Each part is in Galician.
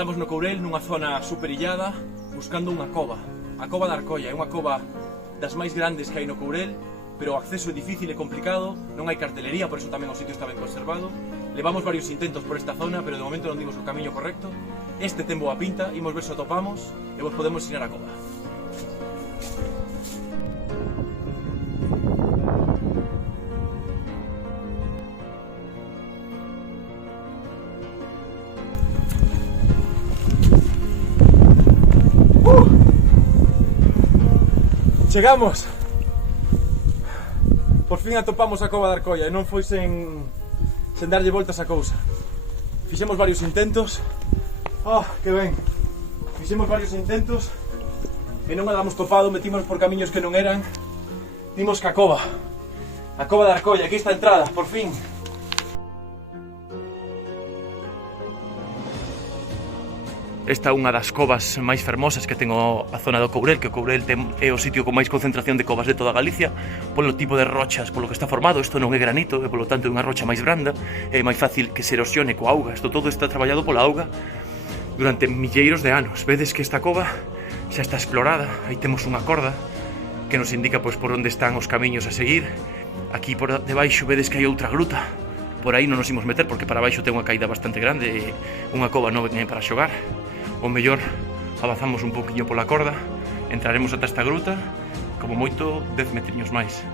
Estamos no Courel, nunha zona superillada, buscando unha cova. A cova da Arcolla é unha cova das máis grandes que hai no Courel, pero o acceso é difícil e complicado, non hai cartelería, por eso tamén o sitio está ben conservado. Levamos varios intentos por esta zona, pero de momento non dimos o camiño correcto. Este ten boa pinta, imos ver se o topamos e vos podemos ensinar a cova. Chegamos! Por fin atopamos a cova da Arcolla e non foi sen darlle voltas a cousa. Fixemos varios intentos. Que ben! Fixemos varios intentos e non a damos topado, metimos por camiños que non eran. Dimos ca cova. A cova da Arcolla, aquí está a entrada, por fin. Esta é unha das covas máis fermosas que ten a zona do Courel, que o Courel é o sitio con máis concentración de covas de toda Galicia, polo tipo de rochas polo que está formado. Isto non é granito, e polo tanto é unha rocha máis branda, é máis fácil que se erosione coa auga. Isto todo está traballado pola auga durante milleiros de anos. Vedes que esta cova xa está explorada, aí temos unha corda que nos indica pois por onde están os camiños a seguir. Aquí por debaixo vedes que hai outra gruta. Por aí non nos imos meter porque para baixo ten unha caída bastante grande e unha cova non é para xogar. O mellor avanzamos un poquinho pola corda, entraremos ata esta gruta, como moito 10 metriños máis.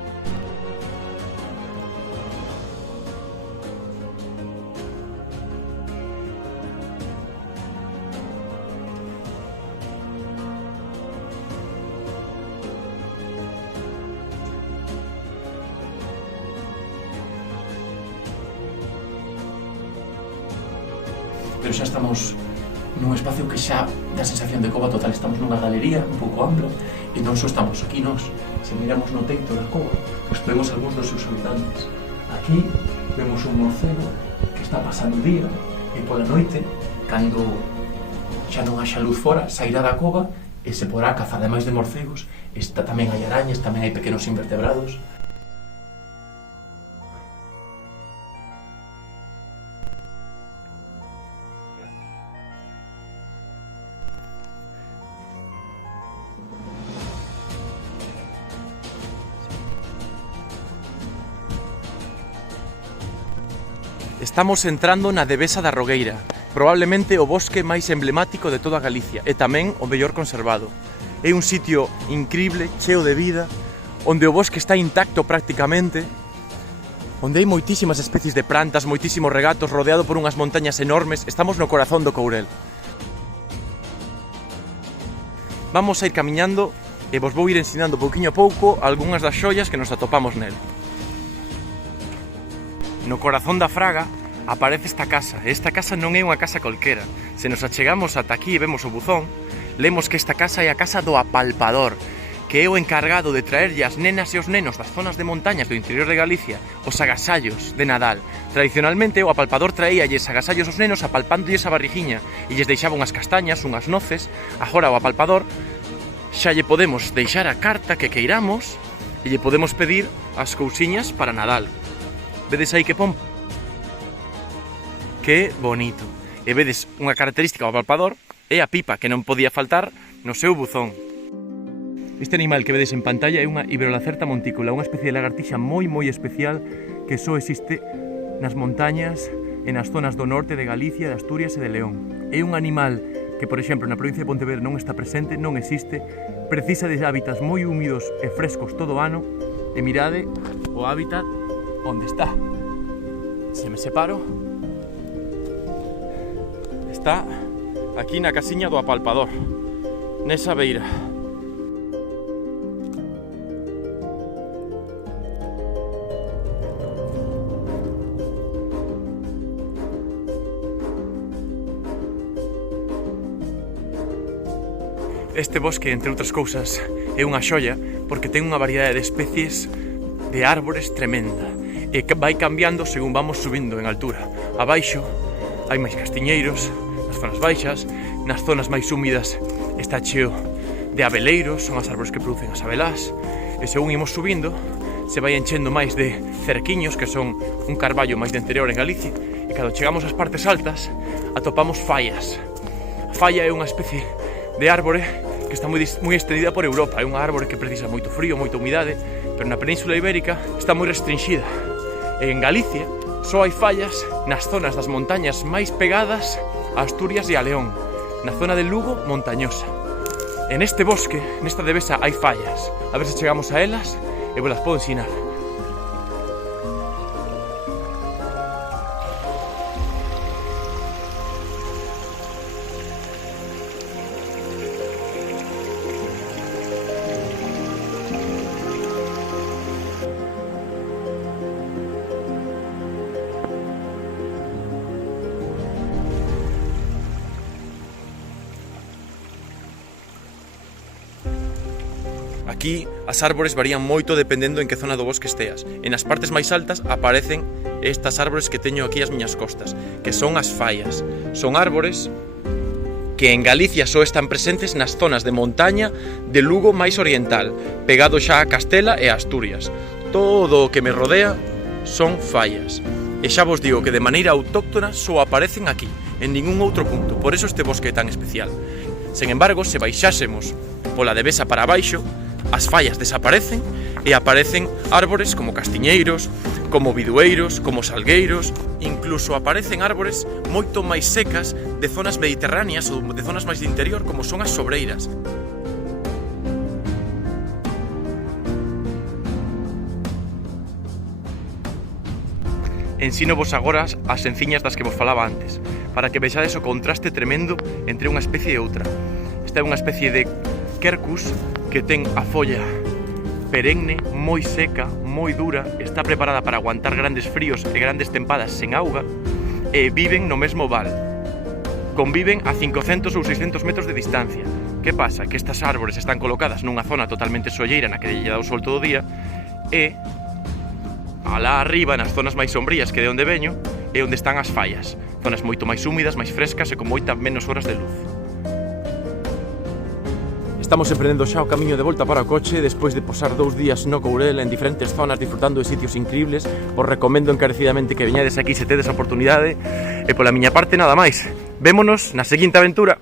Pero xa estamos nun espacio que xa dá sensación de cova total. Estamos nunha galería un pouco ampla e non só estamos aquí nós. Se miramos no teito da cova, pois vemos algúns dos seus habitantes. Aquí vemos un morcego que está pasando o día e pola noite, cando xa non haxa luz fora, sairá da cova e se porá a cazar. Ademais de morcegos, tamén hai arañas, tamén hai pequenos invertebrados. Estamos entrando na Devesa da Rogueira, probablemente o bosque máis emblemático de toda Galicia e tamén o mellor conservado. É un sitio incrible, cheo de vida, onde o bosque está intacto prácticamente, onde hai moitísimas especies de plantas, moitísimos regatos, rodeado por unhas montañas enormes. Estamos no corazón do Courel. Vamos a ir camiñando e vos vou ir ensinando pouquiño a pouco algunhas das xoias que nos atopamos nel. No corazón da Fraga aparece esta casa, e esta casa non é unha casa colquera. Se nos achegamos ata aquí e vemos o buzón, lemos que esta casa é a casa do apalpador, que é o encargado de traerlle as nenas e os nenos das zonas de montañas do interior de Galicia os agasallos de Nadal. Tradicionalmente o apalpador traíalles agasallos aos nenos apalpándolles a barrigiña e lles deixaba unhas castañas, unhas noces. Agora o apalpador xa lle podemos deixar a carta que queiramos e lle podemos pedir as cousiñas para Nadal. Vedes aí que pon? Que bonito. E vedes unha característica do apalpador é a pipa, que non podía faltar no seu buzón. Este animal que vedes en pantalla é unha Iberolacerta montícula, unha especie de lagartixa moi especial que só existe nas montañas e nas zonas do norte de Galicia, de Asturias e de León. É un animal que, por exemplo, na provincia de Pontevedra non está presente, non existe, precisa de hábitats moi húmidos e frescos todo o ano, e mirade o hábitat onde está. Se me separo, está aquí na casiña do apalpador, nesa beira. Este bosque, entre outras cousas, é unha xoia porque ten unha variedade de especies de árbores tremenda e que vai cambiando según vamos subindo en altura. Abaixo hai máis castiñeiros, nas zonas baixas, nas zonas máis húmidas está cheo de abeleiros, son as árbores que producen as abelás, e según imos subindo se vai enchendo máis de cerquiños, que son un carballo máis de interior en Galicia, e cando chegamos ás partes altas atopamos fallas. A falla é unha especie de árbore que está moi estendida por Europa. É unha árbore que precisa moito frío, moita humidade, pero na Península Ibérica está moi restringida. E en Galicia só hai fallas nas zonas das montañas máis pegadas a Asturias e a León, na zona de Lugo montañosa. En este bosque, nesta devesa, hai fallas. A ver se chegamos a elas e vos las podo ensinar. Aquí as árbores varían moito dependendo en que zona do bosque esteas. E nas partes máis altas aparecen estas árbores que teño aquí ás miñas costas, que son as fallas. Son árbores que en Galicia só están presentes nas zonas de montaña de Lugo máis oriental, pegado xa a Castela e a Asturias. Todo o que me rodea son fallas. E xa vos digo que de maneira autóctona só aparecen aquí, en ningún outro punto. Por eso este bosque é tan especial. Sen embargo, se baixásemos pola devesa para baixo, as fallas desaparecen e aparecen árbores como castiñeiros, como bidueiros, como salgueiros, incluso aparecen árbores moito máis secas de zonas mediterráneas ou de zonas máis de interior como son as sobreiras. Ensínovos agora as enciñas das que vos falaba antes, para que vexades o contraste tremendo entre unha especie e outra. Esta é unha especie de quercus que ten a folla perenne, moi seca, moi dura, está preparada para aguantar grandes fríos e grandes tempadas sen auga e viven no mesmo val. Conviven a 500 ou 600 metros de distancia. Que pasa? Que estas árbores están colocadas nunha zona totalmente solleira na que lle dá o sol todo o día e alá arriba, nas zonas máis sombrías que de onde veño, é onde están as fallas. Zonas moito máis húmidas, máis frescas e con moita menos horas de luz. Estamos emprendendo xa o camiño de volta para o coche despois de posar 2 días no Courel en diferentes zonas disfrutando de sitios increíbles. Vos recomendo encarecidamente que veñades aquí se tedes a oportunidade e pola miña parte nada máis. Vémonos na seguinte aventura.